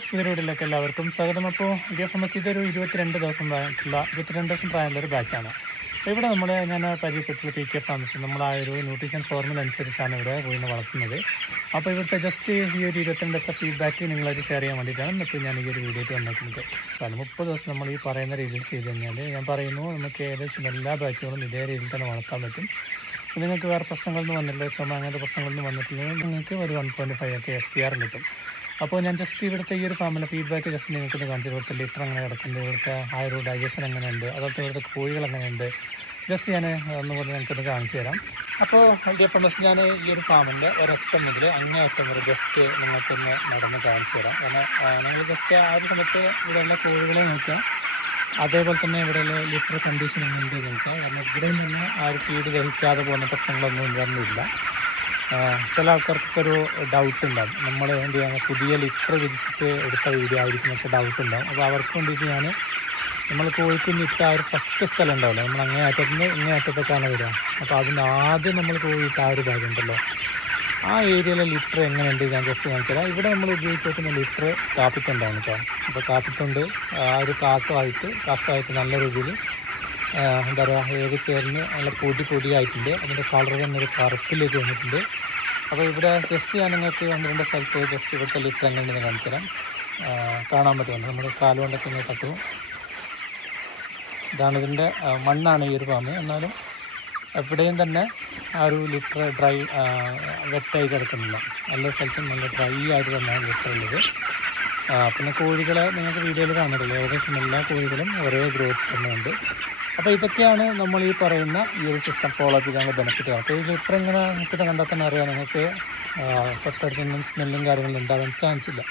സ്പീഡോഡിലേക്ക് എല്ലാവർക്കും സ്വാഗതം. അപ്പോൾ ഇതേ സംബന്ധിച്ച് ഇതൊരു 22 ദിവസം പ്രായമുള്ള ഒരു ബാച്ചാണ്. അപ്പോൾ ഇവിടെ ഞാൻ പരിചയപ്പെട്ടുള്ള പി കെ ഫാംസ് നമ്മൾ ആ ഒരു ന്യൂട്രീഷൻ ഫോർമുല അനുസരിച്ചാണ് ഇവിടെ കോഴിനെ വളർത്തുന്നത്. അപ്പോൾ ഇവിടുത്തെ ജസ്റ്റ് ഈ ഒരു 22 ദിവസത്തെ ഫീഡ്ബാക്ക് നിങ്ങളായിട്ട് ഷെയർ ചെയ്യാൻ വേണ്ടിയിട്ടാണ് ഇപ്പോൾ ഞാൻ ഈ ഒരു വീഡിയോ വന്നിരിക്കുന്നത്. കാരണം 30 ദിവസം നമ്മൾ ഈ പറയുന്ന രീതിയിൽ ചെയ്ത് കഴിഞ്ഞാൽ ഞാൻ പറയുന്നു നമുക്ക് ഏകദേശം എല്ലാ ബാച്ചുകളും ഇതേ രീതിയിൽ തന്നെ വളർത്താൻ പറ്റും. നിങ്ങൾക്ക് വേറെ പ്രശ്നങ്ങളൊന്നും വന്നില്ല, ചുമ അങ്ങനത്തെ പ്രശ്നങ്ങളൊന്നും വന്നിട്ടില്ലെങ്കിൽ നിങ്ങൾക്ക് ഒരു 1.5 ഒക്കെ FCR കിട്ടും. അപ്പോൾ ഞാൻ ജസ്റ്റ് ഇവിടുത്തെ ഈ ഒരു ഫാമിലെ ഫീഡ്ബാക്ക് ജസ്റ്റ് നിങ്ങൾക്ക് കാണിച്ചു. ഇവിടുത്തെ ലിറ്റർ അങ്ങനെ കിടക്കുന്നുണ്ട്, ഇവിടുത്തെ ആ ഒരു ഡൈജഷൻ എങ്ങനെയുണ്ട്, അതുപോലെ ഇവിടുത്തെ കോഴികൾ എങ്ങനെയുണ്ട്, ജസ്റ്റ് ഞാൻ ഒന്നുകൂടി നിങ്ങൾക്കത് കാണിച്ചു തരാം. അപ്പോൾ ഡിയർ ഫ്രണ്ട്സ്, ഞാൻ ഈ ഒരു ഫാമിൻ്റെ ഒരറ്റം മുതൽ അങ്ങേയറ്റം വരെ ജസ്റ്റ് നിങ്ങൾക്കൊന്ന് നടന്ന് കാണിച്ചു തരാം. കാരണം നിങ്ങൾ ജസ്റ്റ് ആ ഒരു സമയത്ത് ഇവിടെയുള്ള കോഴികളെ നോക്കുക, അതേപോലെ തന്നെ ഇവിടെയുള്ള ലിറ്റർ കണ്ടീഷൻ എങ്ങനെയുണ്ട് നോക്കുക. കാരണം ഇവിടെ നിന്ന് ആ ഒരു ഫീഡ് ദഹിക്കാതെ പോകുന്ന പ്രശ്നങ്ങളൊന്നും ഇതൊന്നുമില്ല. ചില ആൾക്കാർക്കൊരു ഡൗട്ട് ഉണ്ടാകും, നമ്മൾ എന്ത് ചെയ്യാൻ പുതിയ ലിറ്റർ വിരിച്ചിട്ട് എടുത്ത വീഡിയോ ആയിരിക്കും എന്നൊക്കെ ഡൗട്ട് ഉണ്ടാകും. അപ്പോൾ അവർക്ക് വേണ്ടിയിട്ട് നമ്മൾ കോഴിക്കുഞ്ഞ് ഇട്ട ആ ഒരു ഫസ്റ്റ് സ്ഥലം ഉണ്ടാവില്ല, നമ്മൾ അങ്ങേ അറ്റത്തേക്കാണ് വരിക. അപ്പോൾ അതിൻ്റെ ആദ്യം നമ്മൾ കോഴിയിട്ട ആ ഒരു ഭാഗം ഉണ്ടല്ലോ, ആ ഏരിയയിലെ ലിറ്റർ എങ്ങനെയുണ്ട് ഞാൻ ജസ്റ്റ് കാണിച്ചുതരാം. ഇവിടെ നമ്മൾ ഉപയോഗിച്ചിരിക്കുന്ന ലിറ്റർ കാപ്പിത്തൊണ്ടാണ് കേട്ടോ. അപ്പോൾ കാപ്പിത്തൊണ്ട് ആ ഒരു കാഷ്ടമായിട്ട് നല്ല രീതിയിൽ എന്താ പറയുക, ഏത് ചേർന്ന് നല്ല പൊടിയായിട്ടുണ്ട്. അതിൻ്റെ കളർ തന്നെ ഒരു കറുപ്പിലേക്ക് വന്നിട്ടുണ്ട്. അപ്പോൾ ഇവിടെ ജസ്റ്റ് ഞാൻ നിങ്ങൾക്ക് 1-2 സ്ഥലത്ത് ജസ്റ്റ് ഇവിടുത്തെ ലിറ്റർ എങ്ങനെയുണ്ടെന്ന് കാണിച്ചു തരാം. കാണാൻ പറ്റുന്നുണ്ട്, നമ്മൾ കാലുകൊണ്ടൊക്കെ ഇങ്ങനെ തട്ടും. ഇതാണ് ഇതിൻ്റെ മണ്ണാണ് ഈ ഒരു ഫാമ്. എന്നാലും എവിടെയും തന്നെ ആ ഒരു ലിറ്റർ ഡ്രൈ വെറ്റായി കിടക്കുന്നില്ല. എല്ലാ സ്ഥലത്തും നല്ല ഡ്രൈ ആയിട്ട് തന്നെയാണ് ലിറ്റർ ഉള്ളത്. പിന്നെ കോഴികളെ നിങ്ങൾക്ക് വീഡിയോയിൽ കാണുന്നില്ല, ഏകദേശം എല്ലാ കോഴികളും ഒരേ ഗ്രോത്ത് തന്നെയുണ്ട്. അപ്പോൾ ഇതൊക്കെയാണ് നമ്മൾ ഈ പറയുന്ന ഈ ഒരു സിസ്റ്റം ഫോളോ ചെയ്യാനുള്ള ബെനിഫിറ്റ്. അപ്പോൾ ഈ ലിറ്റർ ഇങ്ങനെ കണ്ടാൽ തന്നെ അറിയാം നിങ്ങൾക്ക് തൊട്ടടുത്തൊന്നും സ്മെല്ലും കാര്യങ്ങളും ഉണ്ടാകാൻ ചാൻസ് ഇല്ല.